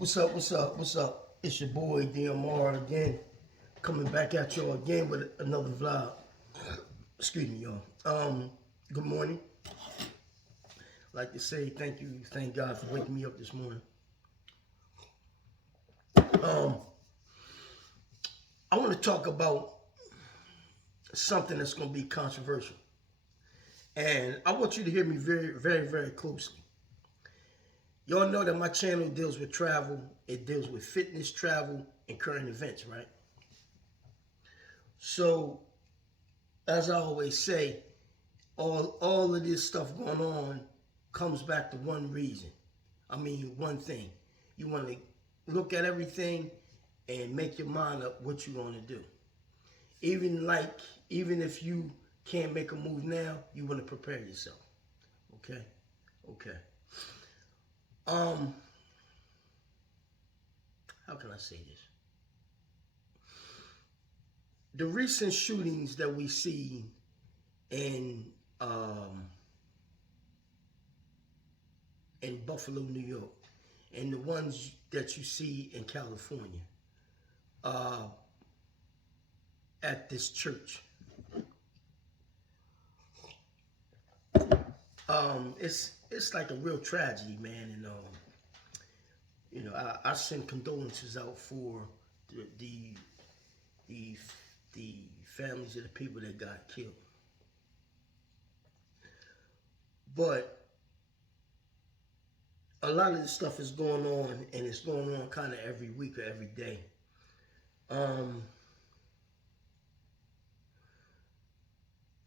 What's up? What's up? What's up? It's your boy DMR again, coming back at y'all again with another vlog. Excuse me, y'all. Good morning. Like to say thank you, thank God for waking me up this morning. I want to talk about something that's going to be controversial, and I want you to hear me very, very, very closely. Y'all know that my channel deals with travel. It deals with fitness, travel, and current events, right? So, as I always say, all of this stuff going on comes back to one reason. One thing. You want to look at everything and make your mind up what you want to do. Even if you can't make a move now, you want to prepare yourself. Okay? Okay. How can I say this? The recent shootings that we see in Buffalo, New York, and the ones that you see in California, at this church, it's like a real tragedy, man. And I send condolences out for the the families of the people that got killed. But a lot of this stuff is going on, and it's going on kind of every week or every day. I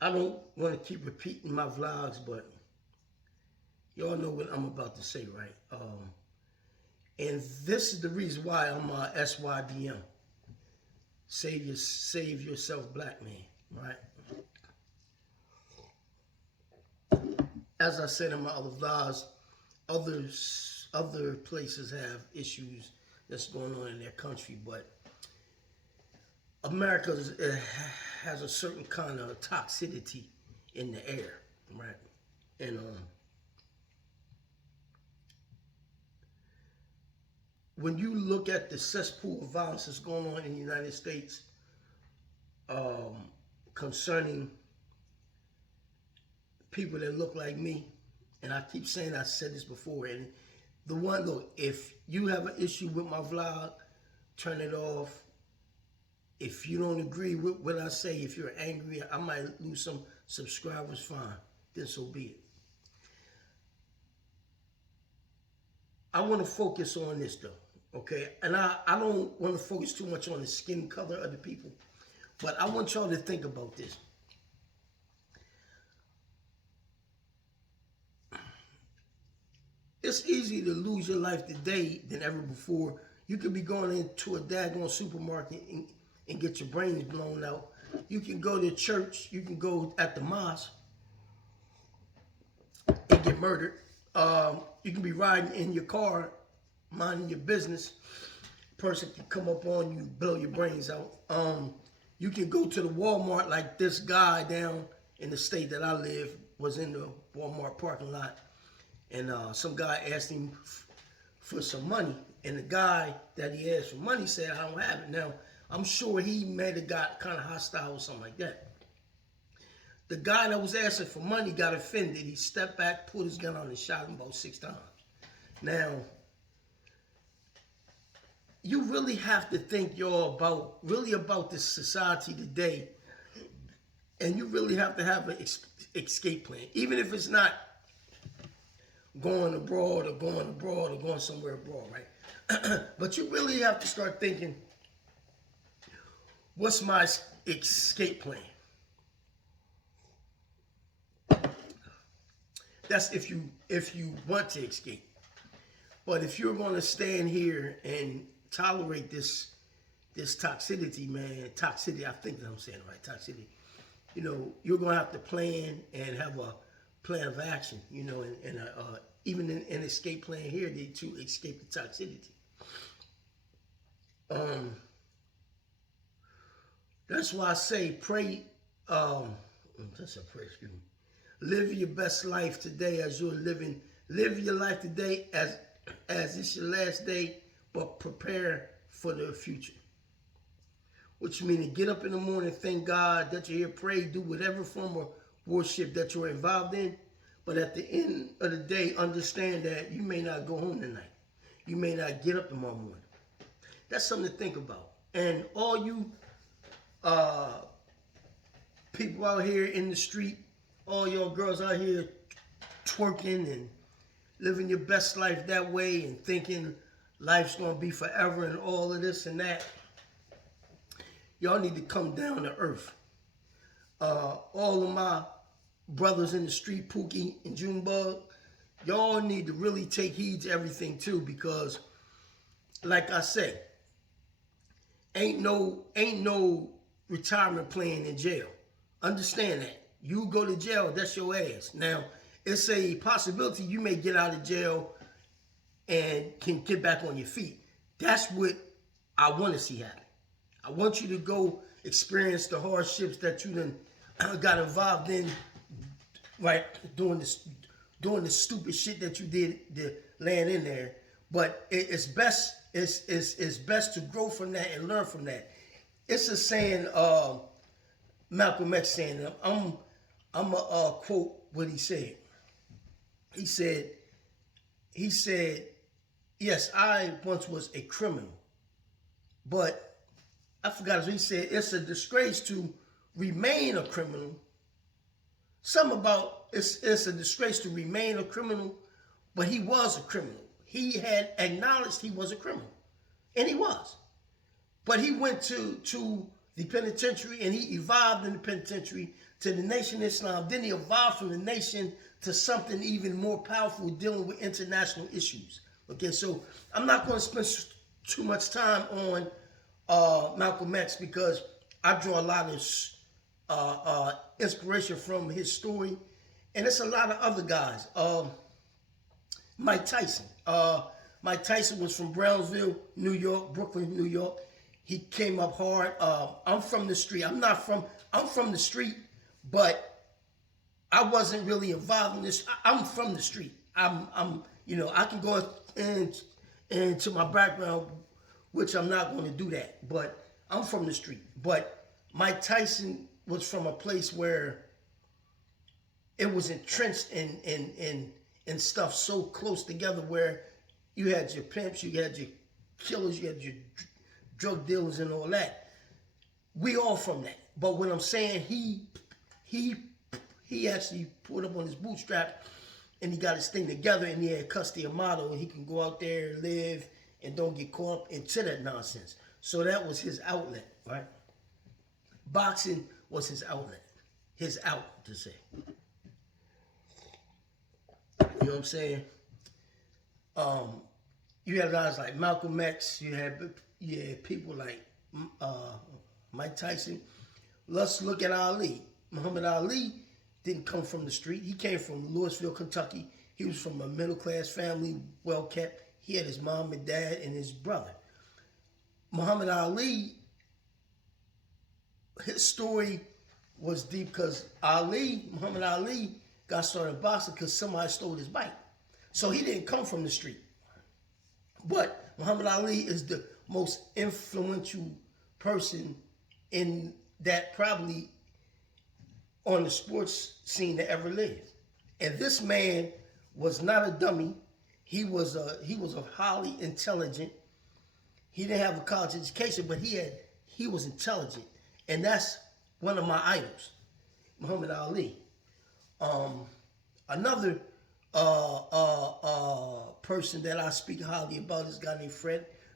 don't want to keep repeating my vlogs, but y'all know what I'm about to say, right? And this is the reason why I'm SYDM. Save yourself, black man, right? As I said in my other vlogs, other places have issues that's going on in their country, but America has a certain kind of toxicity in the air, right? And when you look at the cesspool of violence that's going on in the United States, concerning people that look like me, and I keep saying I said this before, and look, if you have an issue with my vlog, turn it off. If you don't agree with what I say, if you're angry, I might lose some subscribers, fine. Then so be it. I want to focus on this though, okay? And I don't want to focus too much on the skin color of the people, but I want y'all to think about this. It's easier to lose your life today than ever before. You could be going into a daggone supermarket and get your brains blown out. You can go to church. You can go at the mosque and get murdered. You can be riding in your car, minding your business. A person can come up on you, blow your brains out. You can go to the Walmart like this guy down in the state that I live was in the Walmart parking lot. And some guy asked him for some money. And the guy that he asked for money said, I don't have it. Now, I'm sure he may have got kind of hostile or something like that. The guy that was asking for money got offended. He stepped back, pulled his gun on, and shot him about 6 times. Now, you really have to think, y'all, about this society today. And you really have to have an escape plan. Even if it's not going abroad or going somewhere abroad, right? But you really have to start thinking, what's my escape plan? That's if you want to escape. But if you're going to stand here and tolerate this toxicity, man, toxicity, I think that I'm saying it right, toxicity, you're going to have to plan and have a plan of action, and even an escape plan here to escape the toxicity. That's why I say pray. That's a prayer. Excuse me. Live your best life today as you're living. Live your life today as it's your last day but prepare for the future. Which means get up in the morning, thank God that you're here, pray, do whatever form of worship that you're involved in. But at the end of the day, understand that you may not go home tonight. You may not get up tomorrow morning. That's something to think about. And all you people out here in the street, all your girls out here twerking and living your best life that way and thinking life's going to be forever and all of this and that, y'all need to come down to earth. All of my brothers in the street, Pookie and Junebug, y'all need to really take heed to everything too, because like I say, ain't no retirement plan in jail. Understand that. You go to jail, that's your ass. Now, it's a possibility you may get out of jail and can get back on your feet. That's what I want to see happen. I want you to go experience the hardships that you done got involved in, right? Doing the stupid shit that you did, laying in there. But it's best to grow from that and learn from that. It's a saying, Malcolm X saying. I'm a quote what he said. He said, yes, I once was a criminal, but I forgot what he said. It's a disgrace to remain a criminal. Something about it's a disgrace to remain a criminal, but he was a criminal. He had acknowledged he was a criminal, and he was. But he went to the penitentiary, and he evolved in the penitentiary to the Nation of Islam. Then he evolved from the nation to something even more powerful, dealing with international issues. Okay, so I'm not going to spend too much time on Malcolm X, because I draw a lot of inspiration from his story, and it's a lot of other guys. Mike Tyson. Mike Tyson was from Brownsville, New York, Brooklyn, New York. He came up hard. I'm from the street. I'm from the street, but I wasn't really involved in this. I'm from the street. I can go into my background, which I'm not going to do that, but I'm from the street. But Mike Tyson was from a place where it was entrenched in stuff so close together, where you had your pimps, you had your killers, you had your drug dealers and all that. We all from that. But what I'm saying, he actually put up on his bootstrap, and he got his thing together, and he had custody of model, and he can go out there, live, and don't get caught up into that nonsense. So that was his outlet, right? Boxing was his outlet. His out, to say. You know what I'm saying? You had guys like Malcolm X, you had people like Mike Tyson. Let's look at Ali. Muhammad Ali didn't come from the street. He came from Louisville, Kentucky. He was from a middle-class family, well-kept. He had his mom and dad and his brother. Muhammad Ali, his story was deep, because Muhammad Ali got started boxing because somebody stole his bike. So he didn't come from the street. But Muhammad Ali is the most influential person in that, probably on the sports scene, that ever lived. And this man was not a dummy. He was a highly intelligent. He didn't have a college education, but he was intelligent. And that's one of my idols, Muhammad Ali. Another person that I speak highly about is a guy named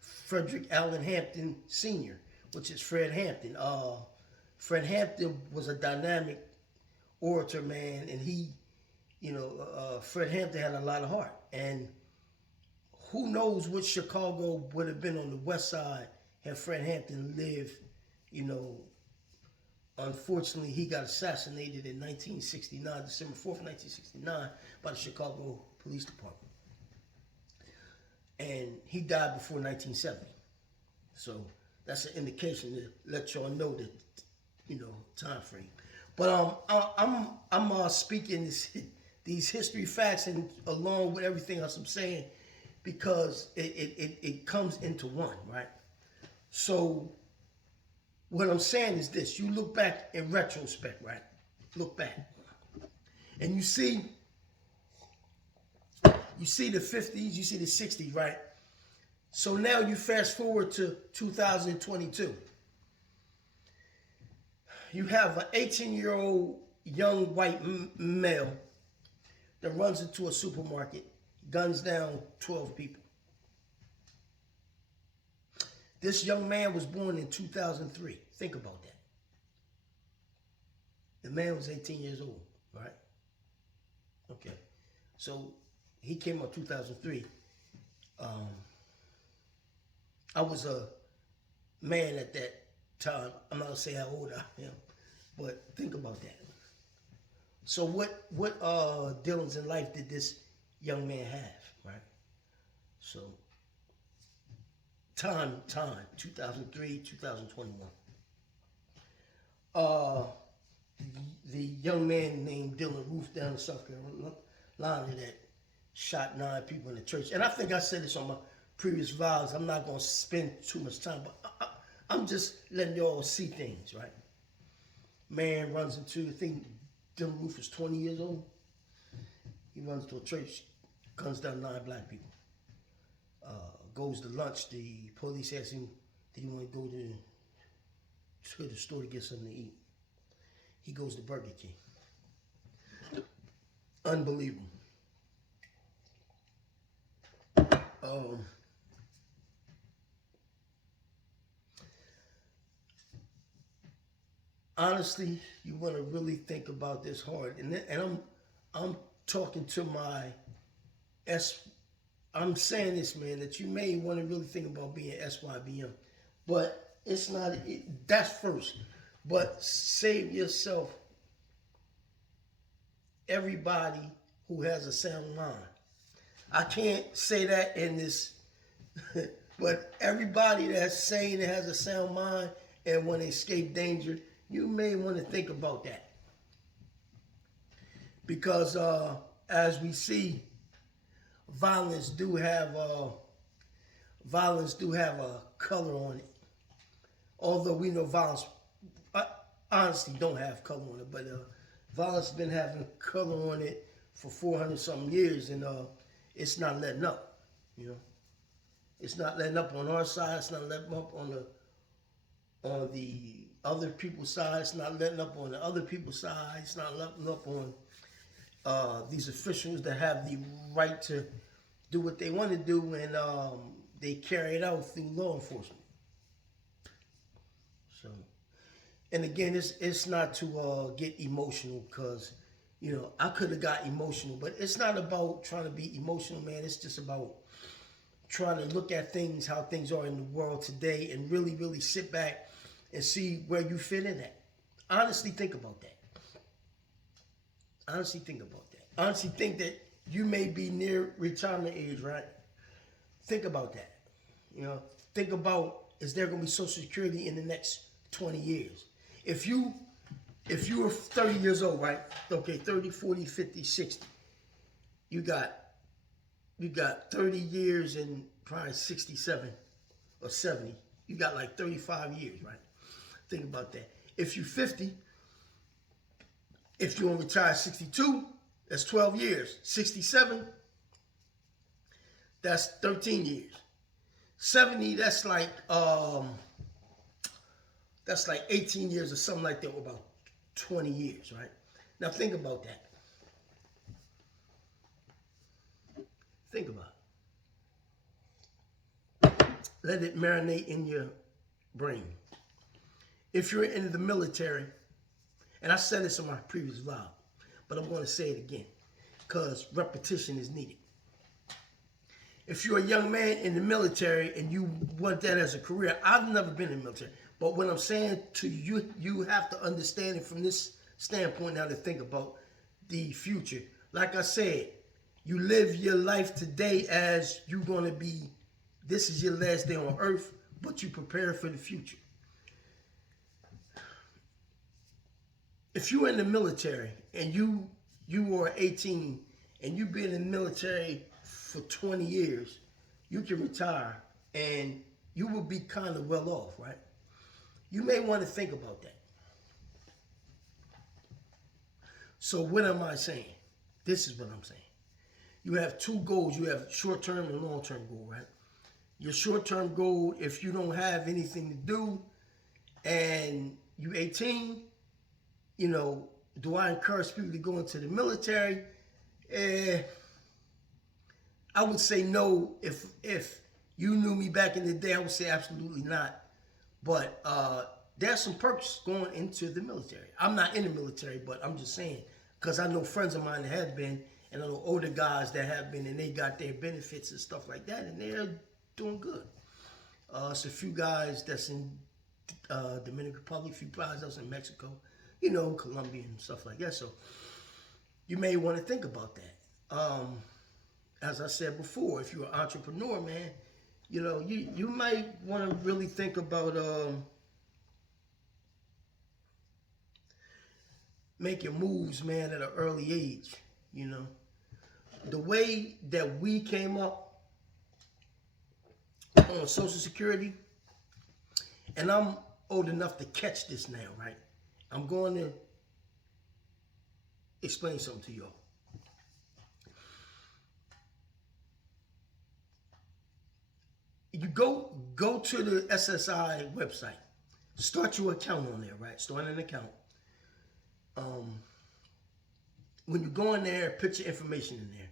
Frederick Allen Hampton Sr., which is Fred Hampton. Fred Hampton was a dynamic orator, man, and Fred Hampton had a lot of heart. And who knows what Chicago would have been on the west side had Fred Hampton lived. Unfortunately, he got assassinated in 1969, December 4th, 1969, by the Chicago Police Department. And he died before 1970. So that's an indication to let y'all know that, time frame. But I'm speaking these history facts, and along with everything else I'm saying, because it comes into one, right? So what I'm saying is this: you look back in retrospect, right? Look back, and you see the 50s, you see the 60s, right? So now you fast forward to 2022. You have an 18-year-old young white male that runs into a supermarket, guns down 12 people. This young man was born in 2003. Think about that. The man was 18 years old, right? Okay. So he came up 2003. I was a man at that time. I'm not gonna say how old I am, but think about that. So what dealings in life did this young man have, right? So time, 2003, 2021. The young man named Dylan Roof down in South Carolina that shot 9 people in the church. And I think I said this on my previous vlogs. I'm not going to spend too much time, but I'm just letting y'all see things, right? Man runs into, I think Dylan Roof is 20 years old. He runs to a church, guns down 9 black people. Goes to lunch. The police ask him, did he want to go to the store to get something to eat? He goes to Burger King. Unbelievable. Honestly, you want to really think about this hard, and I'm talking to my I'm saying this, man, that you may want to really think about being SYBM, but it's not. That's first, but save yourself. Everybody who has a sound mind. I can't say that in this, but everybody that's saying it has a sound mind and want to escape danger, you may want to think about that. Because as we see, violence do have a color on it. Although we know violence honestly don't have color on it, but violence has been having color on it for 400 something years, and it's not letting up. You know, it's not letting up on our side. It's not letting up on the other people's side. It's not letting up on the other people's side. It's not letting up on these officials that have the right to do what they want to do, and they carry it out through law enforcement. So, and again, it's not to get emotional, because I could have got emotional, but it's not about trying to be emotional, man. It's just about trying to look at things, how things are in the world today, and really, really sit back and see where you fit in at. Honestly, think about that. Honestly, think about that. Honestly, think that you may be near retirement age, right? Think about that. Think about, is there going to be Social Security in the next 20 years? If you were 30 years old, right? Okay, 30, 40, 50, 60. You got 30 years and probably 67 or 70. You got like 35 years, right? Think about that. If you're 50, if you want to retire at 62, that's 12 years. 67, that's 13 years. 70, that's like 18 years or something like that, or about 20 years, right? Now think about that. Think about it. Let it marinate in your brain. If you're in the military, and I said this in my previous vlog, but I'm going to say it again because repetition is needed. If you're a young man in the military and you want that as a career, I've never been in the military, but what I'm saying to you, you have to understand it from this standpoint now to think about the future. Like I said, you live your life today as you're going to be, this is your last day on earth, but you prepare for the future. If you're in the military and you are 18 and you've been in the military for 20 years, you can retire and you will be kind of well off, right? You may want to think about that. So what am I saying? This is what I'm saying. You have two goals. You have short-term and long-term goal, right? Your short-term goal, if you don't have anything to do and you 18, you know, do I encourage people to go into the military? I would say no. If you knew me back in the day, I would say absolutely not. But there's some perks going into the military. I'm not in the military, but I'm just saying, because I know friends of mine that have been, and I know older guys that have been, and they got their benefits and stuff like that, and they're doing good. It's a few guys that's in Dominican Republic, a few guys that's in Mexico, you know, Colombia and stuff like that. So you may want to think about that. As I said before, if you're an entrepreneur, man, you know, you might want to really think about making moves, man, at an early age, you know. The way that we came up on Social Security, and I'm old enough to catch this now, right? I'm going to explain something to y'all. You go to the SSI website, start your account on there, right? Start an account. When you go in there, put your information in there.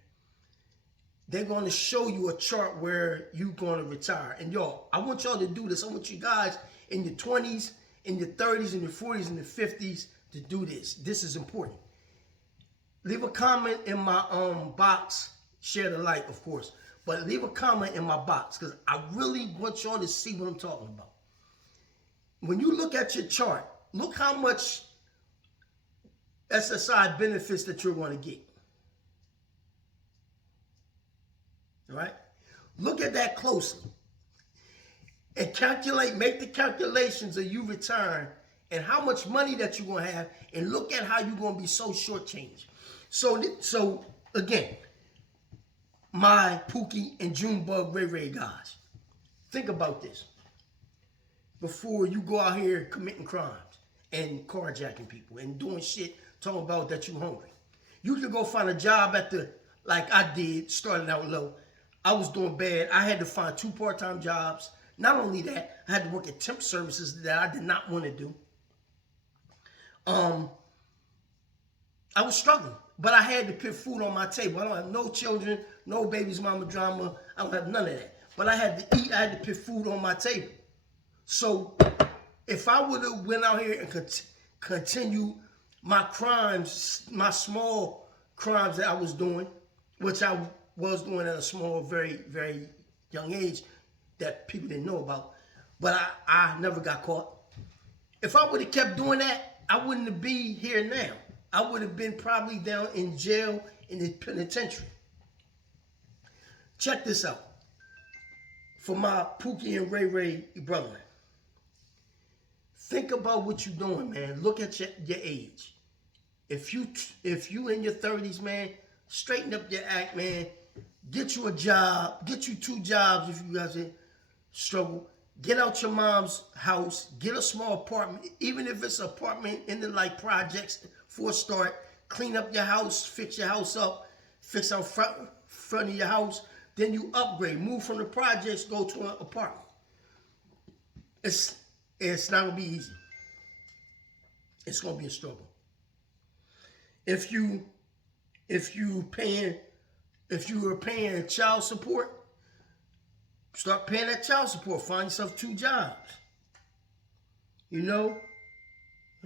They're going to show you a chart where you're going to retire. And y'all, I want y'all to do this. I want you guys in your 20s, in your 30s, in your 40s, and your 50s to do this. This is important. Leave a comment in my box. Share the like, of course. But leave a comment in my box because I really want y'all to see what I'm talking about. When you look at your chart, look how much SSI benefits that you're going to get. All right? Look at that closely. And calculate, make the calculations of you retiring and how much money that you're going to have, and look at how you're going to be so shortchanged. So again, my Pookie and Junebug Ray Ray guys, think about this before you go out here committing crimes and carjacking people and doing shit talking about that you hungry. You can go find a job at the, like I did, starting out low. I was doing bad. I had to find 2 part-time jobs. Not only that, I had to work at temp services that I did not want to do. I was struggling, but I had to put food on my table. I don't have no children, no baby's mama drama. I don't have none of that. But I had to eat. I had to put food on my table. So if I would have went out here and continued my crimes, my small crimes that I was doing, which I was doing at a small, very, very young age that people didn't know about, but I never got caught. If I would have kept doing that, I wouldn't be here now. I would have been probably down in jail in the penitentiary. Check this out. For my Pookie and Ray Ray brethren, think about what you're doing, man. Look at your age. If you in your 30s, man, straighten up your act, man. Get you a job. Get you 2 jobs if you guys struggle. Get out your mom's house. Get a small apartment, even if it's an apartment in the like projects for a start. Clean up your house, fix your house up, fix out front of your house. Then you upgrade, move from the projects, go to an apartment. It's not gonna be easy. It's gonna be a struggle. If you were paying child support, start paying that child support. Find yourself 2 jobs. You know,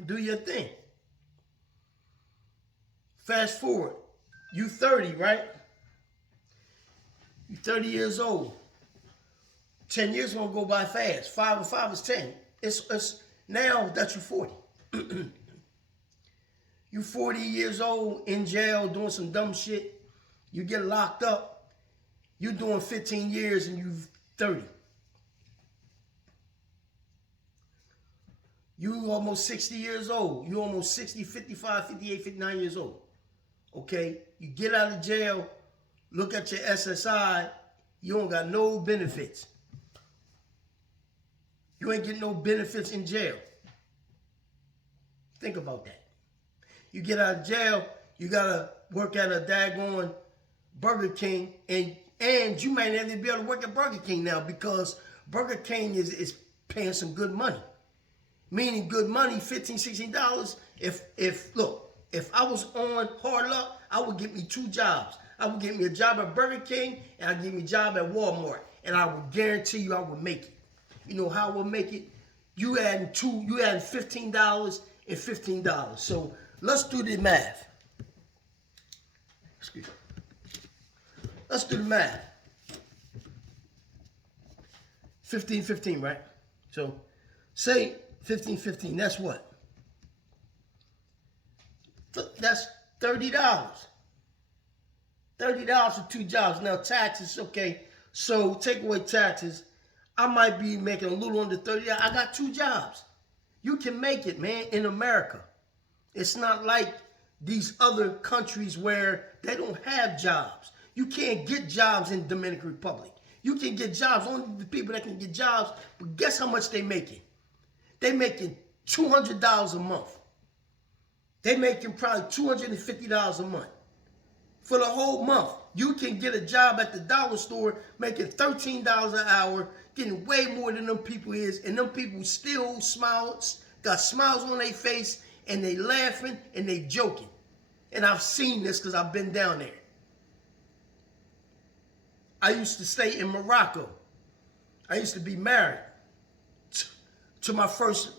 do your thing. Fast forward, you 30, right? You 30 years old. 10 years gonna go by fast. 5 and 5 is 10. It's now that you're 40. You 40 years old in jail doing some dumb shit. You get locked up. You doing 15 years and you 30. You almost 60 years old. You almost 60, 55, 58, 59 years old. Okay? You get out of jail, look at your SSI, You don't got no benefits. You ain't getting no benefits in jail. Think about that. You get out of jail, you gotta work at a daggone Burger King, and you might not even be able to work at Burger King now because Burger King is paying some good money. Meaning good money, $15, $16. If I was on hard luck, I would get me 2 jobs. I would get me a job at Burger King and I'd get me a job at Walmart. And I would guarantee you I would make it. You know how I would make it? You adding $15 and $15. So let's do the math. Excuse me. Let's do the math. 15, 15, right? So say 15, 15, that's what? That's $30. $30 for 2 jobs. Now taxes, okay. So take away taxes. I might be making a little under $30. I got 2 jobs. You can make it, man, in America. It's not like these other countries where they don't have jobs. You can't get jobs in Dominican Republic. You can get jobs, only the people that can get jobs, but guess how much they making? They making $200 a month. They making probably $250 a month. For the whole month, you can get a job at the dollar store making $13 an hour, getting way more than them people is, and them people still got smiles on their face, and they laughing and they joking. And I've seen this because I've been down there. I used to stay in Morocco. I used to be married to my first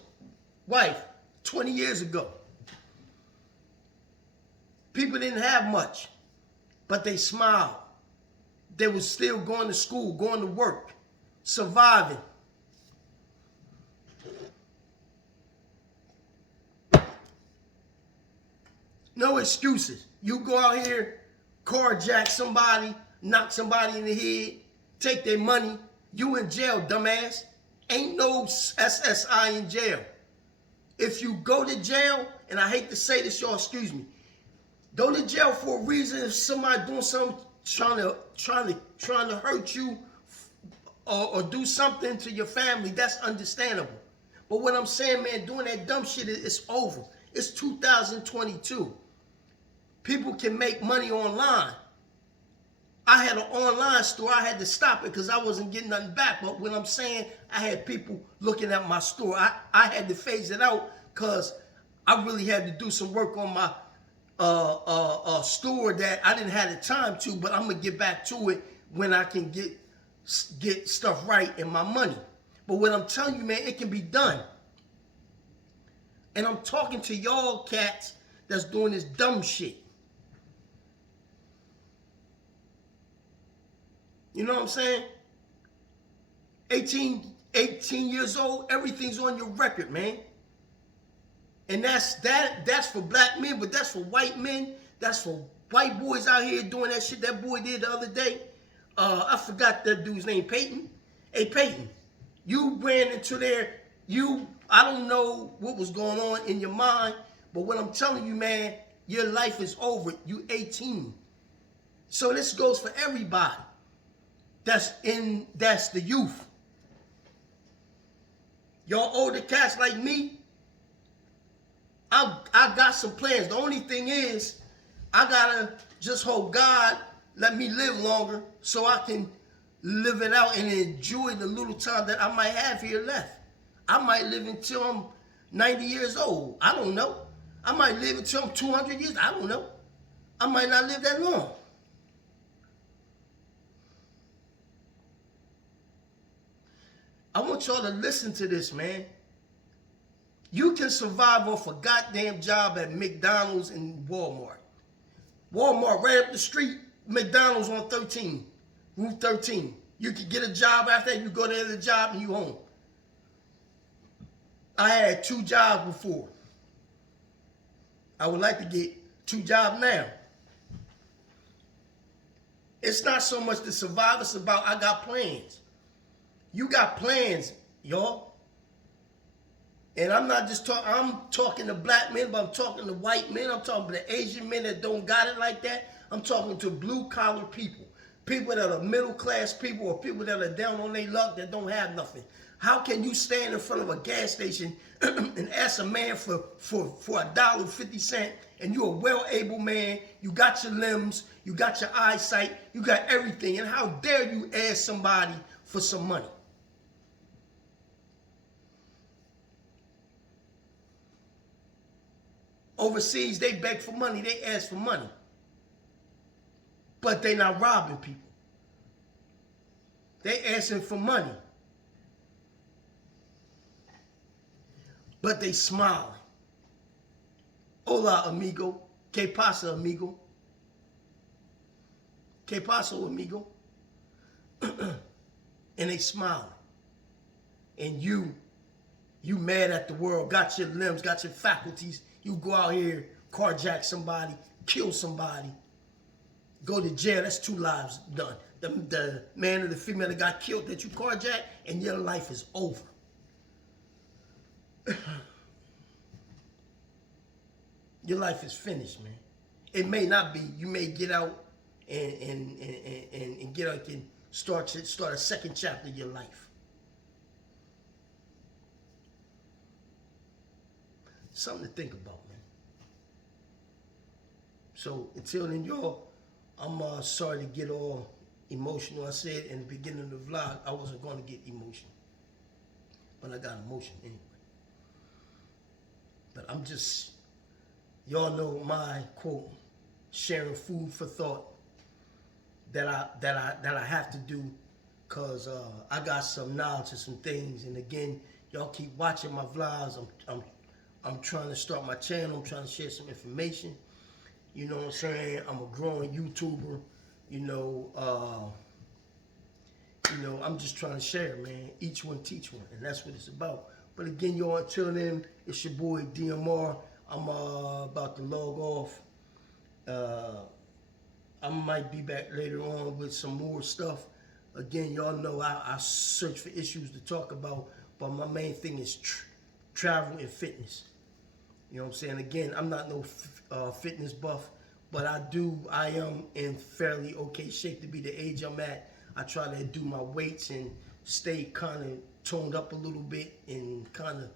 wife 20 years ago. People didn't have much, but they smiled. They were still going to school, going to work, surviving. No excuses. You go out here, carjack somebody, knock somebody in the head, take their money. You in jail, dumbass. Ain't no SSI in jail. If you go to jail, and I hate to say this, y'all, excuse me, go to jail for a reason. If somebody doing something, trying to hurt you, or do something to your family, that's understandable. But what I'm saying, man, doing that dumb shit, it's over. It's 2022. People can make money online. I had an online store. I had to stop it because I wasn't getting nothing back. But when I'm saying I had people looking at my store, I had to phase it out because I really had to do some work on my store that I didn't have the time to. But I'm gonna get back to it when I can get stuff right in my money. But what I'm telling you, man, it can be done. And I'm talking to y'all cats that's doing this dumb shit. You know what I'm saying? 18 years old, everything's on your record, man. And that's for black men, but that's for white men. That's for white boys out here doing that shit that boy did the other day. I forgot that dude's name, Peyton. Hey, Peyton, you ran into there. I don't know what was going on in your mind, but what I'm telling you, man, your life is over. You 18. So this goes for everybody. That's the youth. Y'all older cats like me, I got some plans. The only thing is, I gotta just hope God let me live longer so I can live it out and enjoy the little time that I might have here left. I might live until I'm 90 years old. I don't know. I might live until I'm 200 years. I don't know. I might not live that long. I want y'all to listen to this, man. You can survive off a goddamn job at McDonald's and Walmart. Walmart right up the street, McDonald's on 13, Route 13. You can get a job after that, you go to the job and you home. I had 2 jobs before. I would like to get 2 jobs now. It's not so much to survive, it's about I got plans. You got plans, y'all. And I'm not just talking, I'm talking to black men, but I'm talking to white men. I'm talking to Asian men that don't got it like that. I'm talking to blue collar people. people that are middle class people or people that are down on their luck that don't have nothing. How can you stand in front of a gas station and ask a man for $1.50 and you're a well-able man, you got your limbs, you got your eyesight, you got everything, and how dare you ask somebody for some money? Overseas, they beg for money, they ask for money. But they not robbing people. They asking for money. But they smiling. Hola, amigo. Que pasa, amigo? Que pasa, amigo? And they smiling. And you mad at the world, got your limbs, got your faculties. You go out here, carjack somebody, kill somebody, go to jail. That's 2 lives done. The man or the female that got killed that you carjacked, and your life is over. Your life is finished, man. It may not be. You may get out and get out and start a second chapter of your life. Something to think about, man. So until then, y'all, I'm sorry to get all emotional. I said in the beginning of the vlog I wasn't going to get emotional, but I got emotion anyway. But I'm just, y'all know my quote, sharing food for thought that I have to do, cause I got some knowledge of some things. And again, y'all keep watching my vlogs. I'm trying to start my channel. I'm trying to share some information. You know what I'm saying? I'm a growing YouTuber. You know, I'm just trying to share, man. Each one teach one, and that's what it's about. But again, y'all, until then, it's your boy DMR. I'm about to log off. I might be back later on with some more stuff. Again, y'all know I search for issues to talk about, but my main thing is travel and fitness. You know what I'm saying? Again, I'm not no fitness buff, but I am in fairly okay shape to be the age I'm at. I try to do my weights and stay kind of toned up a little bit and kind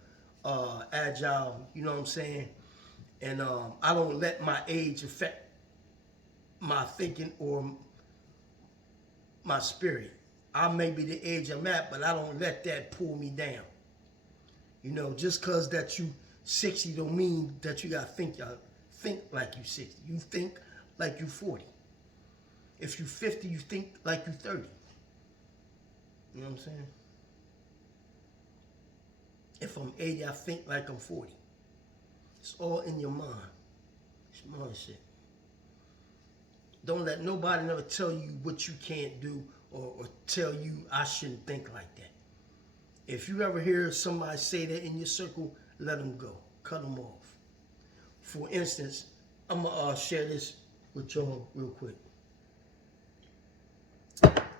of agile, you know what I'm saying? And I don't let my age affect my thinking or my spirit. I may be the age I'm at, but I don't let that pull me down. You know, just cause that you 60 don't mean that you gotta think like you 60. You think like you 40. If you 50, you think like you 30. You know what I'm saying? If I'm 80, I think like I'm 40. It's all in your mind. It's mindset. Don't let nobody never tell you what you can't do or tell you I shouldn't think like that. If you ever hear somebody say that in your circle, let them go. Cut them off. For instance, I'm going to share this with y'all real quick.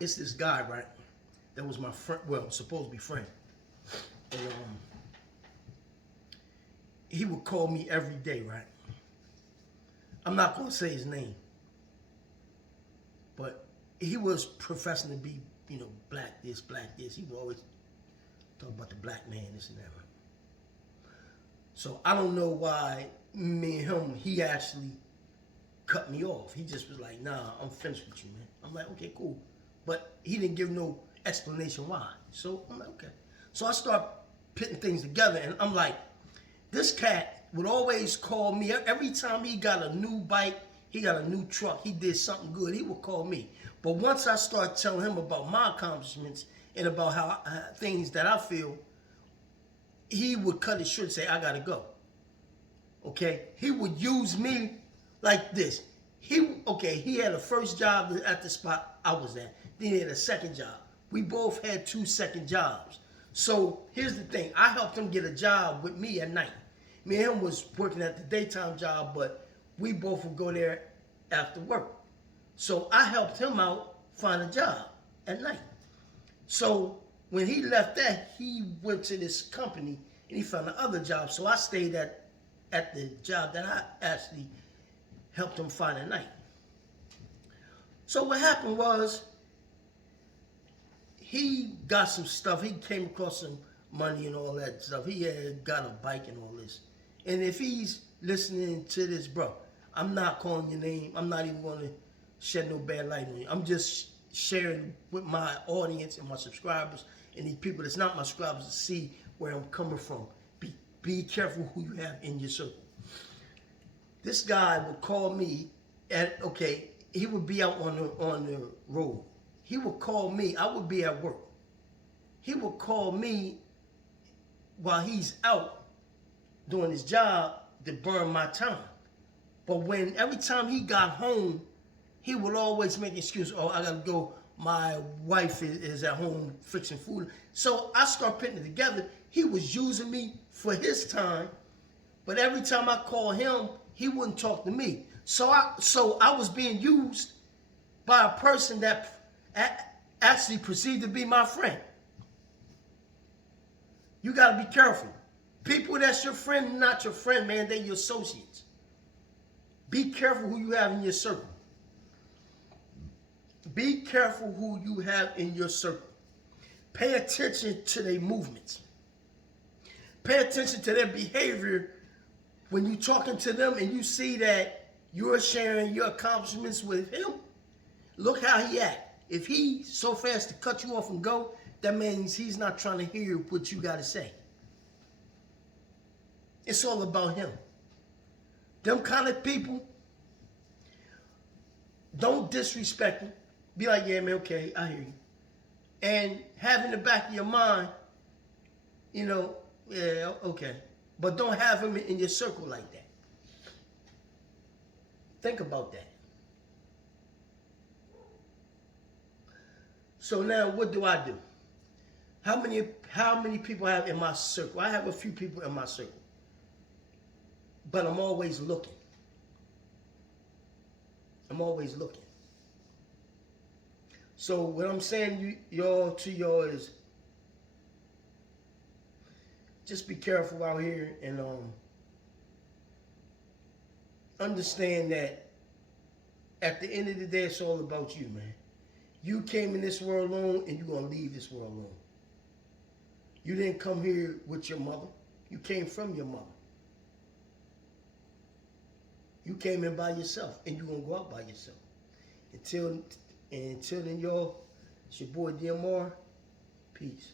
It's this guy, right? That was my friend, well, supposed to be friend. And he would call me every day, right? I'm not going to say his name. But he was professing to be, you know, black this, black this. He would always talk about the black man, this and that. So I don't know why me and him, he actually cut me off. He just was like, nah, I'm finished with you, man. I'm like, okay, cool. But he didn't give no explanation why. So I'm like, okay. So I start putting things together, and I'm like, this cat would always call me. Every time he got a new bike, he got a new truck, he did something good, he would call me. But once I start telling him about my accomplishments and about how things that I feel, he would cut it short and say, I gotta go. Okay? He would use me like this. He had a first job at the spot I was at. Then he had a second job. We both had 2 second jobs. So here's the thing. I helped him get a job with me at night. Me and him was working at the daytime job, but we both would go there after work. So I helped him out find a job at night. So when he left that, he went to this company and he found another job. So I stayed at the job that I actually helped him find at night. So what happened was he got some stuff. He came across some money and all that stuff. He had got a bike and all this. And if he's listening to this, bro, I'm not calling your name. I'm not even going to shed no bad light on you. I'm just sharing with my audience and my subscribers and the people that's not my subscribers to see where I'm coming from. Be careful who you have in your circle. This guy would call me at, okay, he would be out on the road. He would call me. I would be at work. He would call me while he's out doing his job to burn my time. But when every time he got home, he would always make an excuse. Oh, I gotta go. My wife is at home fixing food. So I start putting it together. He was using me for his time, but every time I called him, he wouldn't talk to me. So I was being used by a person that actually perceived to be my friend. You got to be careful. People that's your friend, not your friend, man. They're your associates. Be careful who you have in your circle. Be careful who you have in your circle. Pay attention to their movements. Pay attention to their behavior when you're talking to them and you see that you're sharing your accomplishments with him. Look how he act. If he's so fast to cut you off and go, that means he's not trying to hear what you got to say. It's all about him. Them kind of people, don't disrespect him. Be like, yeah, man, okay, I hear you. And have in the back of your mind, you know, yeah, okay. But don't have him in your circle like that. Think about that. So now what do I do? How many people I have in my circle? I have a few people in my circle. But I'm always looking. I'm always looking. So what I'm saying y'all is just be careful out here and understand that at the end of the day, it's all about you, man. You came in this world alone and you're going to leave this world alone. You didn't come here with your mother. You came from your mother. You came in by yourself and you're going to go out by yourself. Until then, y'all, it's your boy DMR. Peace.